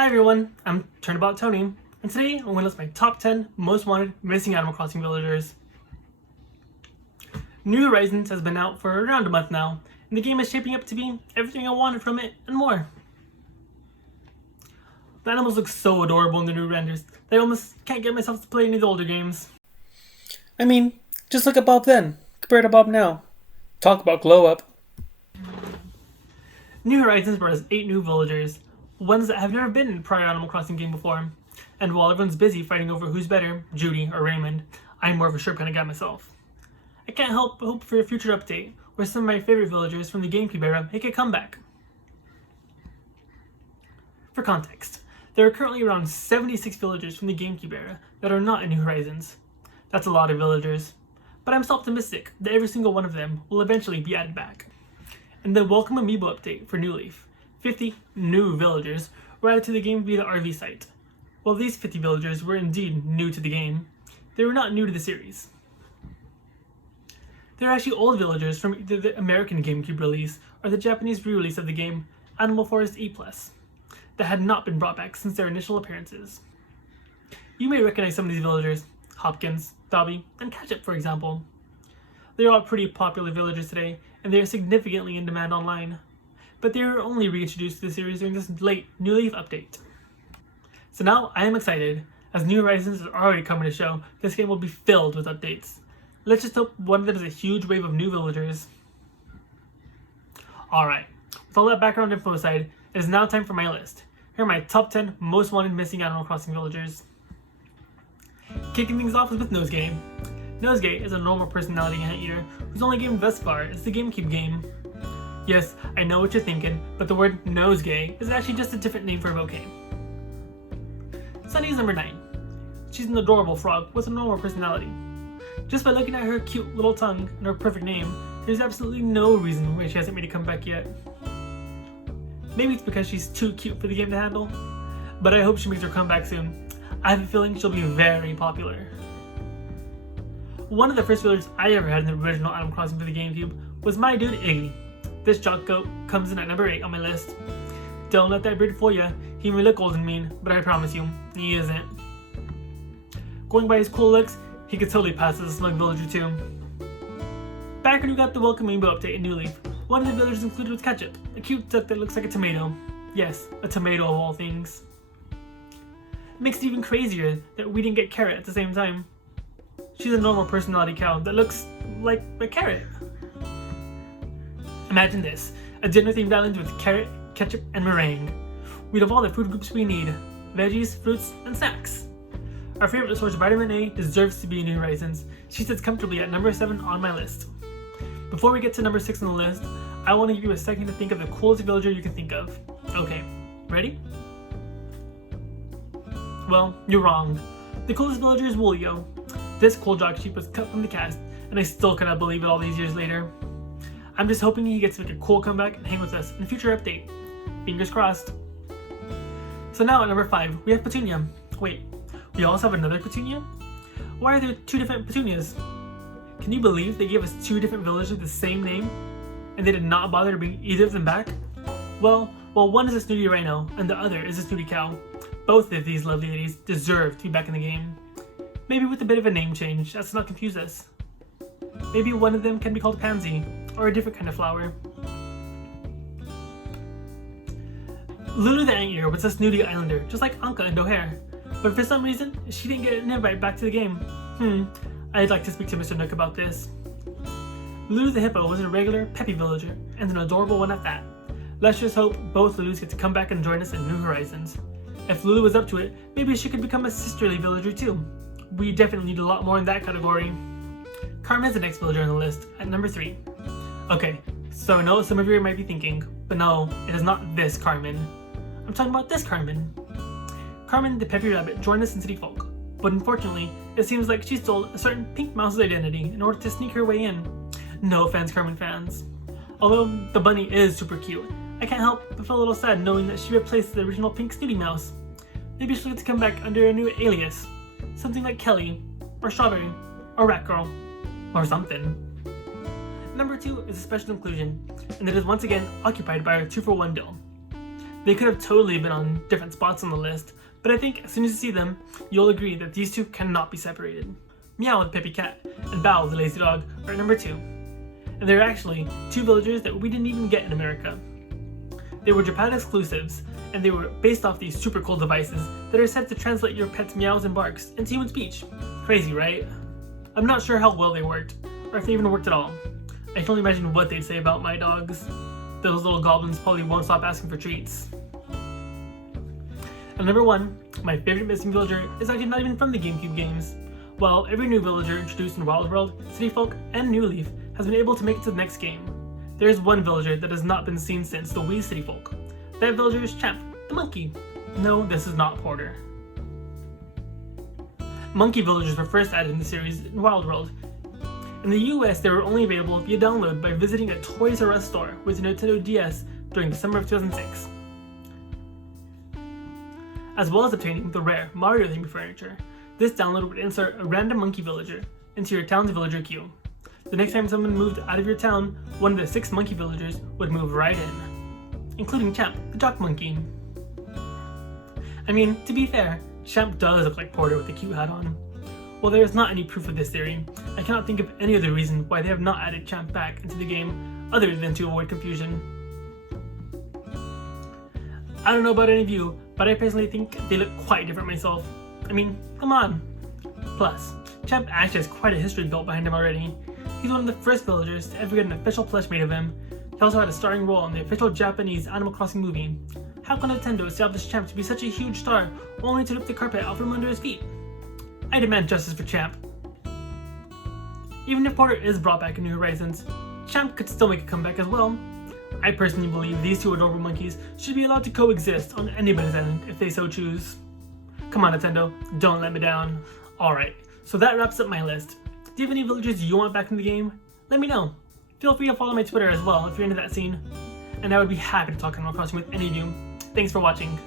Hi everyone, I'm Turnabout Tony, and today I'm going to list my top 10 most wanted missing Animal Crossing villagers. New Horizons has been out for around a month now, and the game is shaping up to be everything I wanted from it and more. The animals look so adorable in the new renders that I almost can't get myself to play any of the older games. I mean, just look at Bob then, compared to Bob now. Talk about glow up. New Horizons brought us 8 new villagers, ones that have never been in a prior Animal Crossing game before. And while everyone's busy fighting over who's better, Judy or Raymond, I'm more of a sharp kind of guy myself. I can't help but hope for a future update where some of my favorite villagers from the GameCube era make a comeback. For context, there are currently around 76 villagers from the GameCube era that are not in New Horizons. That's a lot of villagers, but I'm still optimistic that every single one of them will eventually be added back. In the Welcome Amiibo update for New Leaf, 50 new villagers were added to the game via the RV site. While these 50 villagers were indeed new to the game, they were not new to the series. They're actually old villagers from either the American GameCube release or the Japanese re-release of the game, Animal Forest E+, that had not been brought back since their initial appearances. You may recognize some of these villagers, Hopkins, Dobby, and Ketchup for example. They are all pretty popular villagers today, and they are significantly in demand online. But they were only reintroduced to the series during this late New Leaf update. So now I am excited, as New Horizons is already coming to show this game will be filled with updates. Let's just hope one of them is a huge wave of new villagers. Alright, with all that background info aside, it is now time for my list. Here are my top 10 most wanted missing Animal Crossing villagers. Kicking things off is with Nosegay. Nosegay is a normal personality anteater whose only game thus far is the GameCube game. Yes, I know what you're thinking, but the word nosegay is actually just a different name for a bouquet. Sunny is number 9. She's an adorable frog with a normal personality. Just by looking at her cute little tongue and her perfect name, there's absolutely no reason why she hasn't made a comeback yet. Maybe it's because she's too cute for the game to handle, but I hope she makes her comeback soon. I have a feeling she'll be very popular. One of the first villagers I ever had in the original Animal Crossing for the GameCube was my dude Iggy. This jock goat comes in at number 8 on my list. Don't let that beard fool ya. He may look old and mean, but I promise you, he isn't. Going by his cool looks, he could totally pass as a smug villager too. Back when we got the Welcome Amiibo update in New Leaf, one of the villagers included was Ketchup, a cute duck that looks like a tomato. Yes, a tomato of all things. It makes it even crazier that we didn't get Carrot at the same time. She's a normal personality cow that looks like a carrot. Imagine this, a dinner-themed island with carrot, ketchup, and meringue. We'd have all the food groups we need, veggies, fruits, and snacks. Our favorite source, Vitamin A, deserves to be in New Horizons. She sits comfortably at number 7 on my list. Before we get to number 6 on the list, I want to give you a second to think of the coolest villager you can think of. Okay, ready? Well, you're wrong. The coolest villager is Woolio. This cool jock sheep was cut from the cast, and I still cannot believe it all these years later. I'm just hoping he gets to make a cool comeback and hang with us in a future update. Fingers crossed. So now at number 5, we have Petunia. Wait, we also have another Petunia? Why are there 2 different Petunias? Can you believe they gave us 2 different villagers with the same name, and they did not bother to bring either of them back? Well, one is a snooty rhino, and the other is a snooty cow. Both of these lovely ladies deserve to be back in the game. Maybe with a bit of a name change, as to not confuse us. Maybe one of them can be called Pansy, or a different kind of flower. Lulu the Anteater was a snooty islander, just like Anka and O'Hare, but for some reason, she didn't get an invite back to the game. I'd like to speak to Mr. Nook about this. Lulu the Hippo was a regular, peppy villager, and an adorable one at that. Let's just hope both Lulus get to come back and join us in New Horizons. If Lulu was up to it, maybe she could become a sisterly villager too. We definitely need a lot more in that category. Carmen's the next villager on the list, at number 3. Okay, so I know some of you might be thinking, but no, it is not this Carmen. I'm talking about this Carmen. Carmen the Peppy Rabbit joined us in City Folk, but unfortunately, it seems like she stole a certain pink mouse's identity in order to sneak her way in. No offense, Carmen fans. Although the bunny is super cute, I can't help but feel a little sad knowing that she replaced the original pink snooty mouse. Maybe she'll get to come back under a new alias. Something like Kelly, or Strawberry, or Rat Girl, or something. Number 2 is a special inclusion, and it is once again occupied by our 2-for-1 Dill. They could have totally been on different spots on the list, but I think as soon as you see them, you'll agree that these two cannot be separated. Meow the Peppy Cat and Bow the Lazy Dog are at number 2. And they're actually 2 villagers that we didn't even get in America. They were Japan exclusives, and they were based off these super cool devices that are said to translate your pet's meows and barks into human speech. Crazy, right? I'm not sure how well they worked, or if they even worked at all. I can only imagine what they'd say about my dogs. Those little goblins probably won't stop asking for treats. At number 1, my favorite missing villager is actually not even from the GameCube games. While every new villager introduced in Wild World, City Folk, and New Leaf has been able to make it to the next game, there is one villager that has not been seen since the Wii City Folk. That villager is Champ, the monkey. No, this is not Porter. Monkey villagers were first added in the series in Wild World. In the US, they were only available via download by visiting a Toys R Us store with a Nintendo DS during December of 2006. As well as obtaining the rare Mario-themed furniture, this download would insert a random monkey villager into your town's villager queue. The next time someone moved out of your town, one of the 6 monkey villagers would move right in, including Champ, the jock monkey. I mean, to be fair, Champ does look like Porter with a cute hat on. While there is not any proof of this theory, I cannot think of any other reason why they have not added Champ back into the game other than to avoid confusion. I don't know about any of you, but I personally think they look quite different myself. I mean, come on. Plus, Champ actually has quite a history built behind him already. He's one of the first villagers to ever get an official plush made of him. He also had a starring role in the official Japanese Animal Crossing movie. How can Nintendo establish Champ to be such a huge star only to rip the carpet out from under his feet? I demand justice for Champ. Even if Porter is brought back in New Horizons, Champ could still make a comeback as well. I personally believe these 2 adorable monkeys should be allowed to coexist on anybody's island if they so choose. Come on, Nintendo, don't let me down. Alright, so that wraps up my list. Do you have any villagers you want back in the game? Let me know. Feel free to follow my Twitter as well if you're into that scene. And I would be happy to talk Animal Crossing with any of you. Thanks for watching.